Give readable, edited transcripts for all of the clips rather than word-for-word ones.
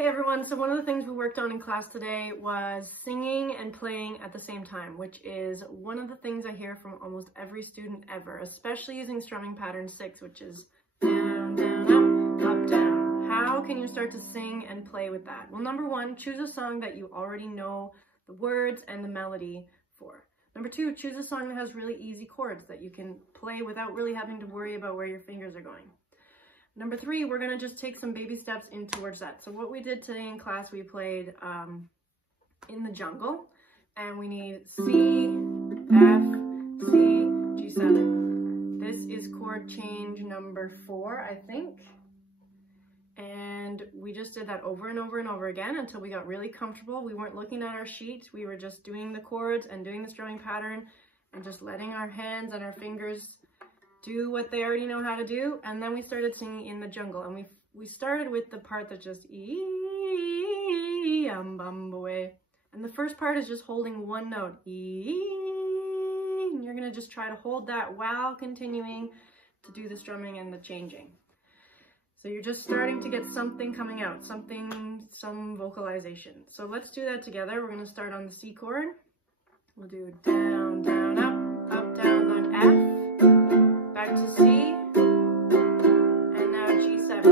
Hey everyone, so one of the things we worked on in class today was singing and playing at the same time, which is one of the things I hear from almost every student ever, especially using strumming pattern 6, which is down, down, up, down. How can you start to sing and play with that? Well, number one, choose a song that you already know the words and the melody for. Number two, choose a song that has really easy chords that you can play without really having to worry about where your fingers are going. Number three, we're going to just take some baby steps in towards that. So what we did today in class, we played In the Jungle, and we need C, F, C, G7. This is chord change number 4, I think. And we just did that over and over and over again until we got really comfortable. We weren't looking at our sheet. We were just doing the chords and doing the strumming pattern and just letting our hands and our fingers do what they already know how to do. And then we started singing In the Jungle, and we started with the part that just E-um-bum-ba-way. And the first part is just holding one note, E, and you're gonna just try to hold that while continuing to do the strumming and the changing. So you're just starting to get something coming out, some vocalization. So let's do that together. We're gonna start on the C chord. We'll do down, down, up, down, then F. Back to C, and now G7.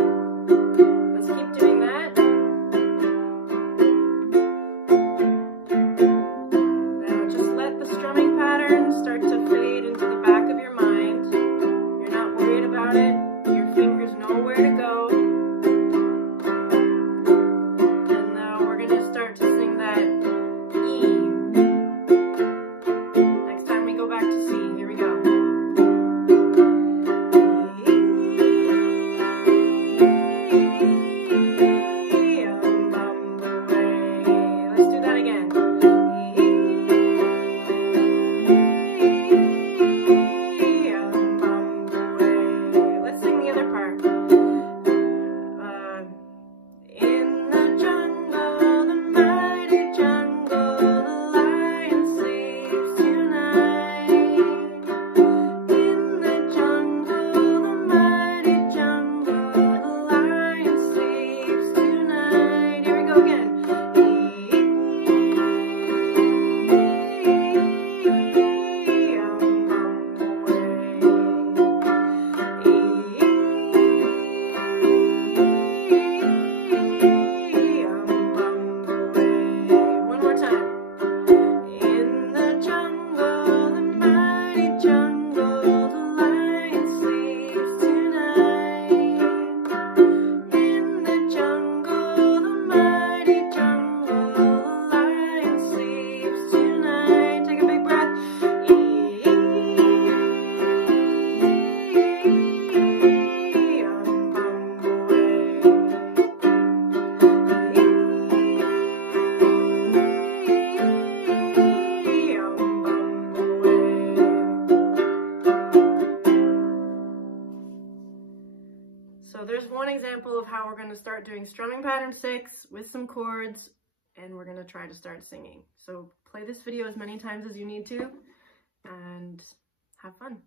Let's keep doing that. Now just let the strumming pattern start to fade into the back of your mind. You're not worried about it. Your fingers know where to go. And now we're going to start to sing that E. Next time we go back to C. Here we go. So there's one example of how we're going to start doing strumming pattern 6 with some chords, and we're going to try to start singing. So play this video as many times as you need to, and have fun.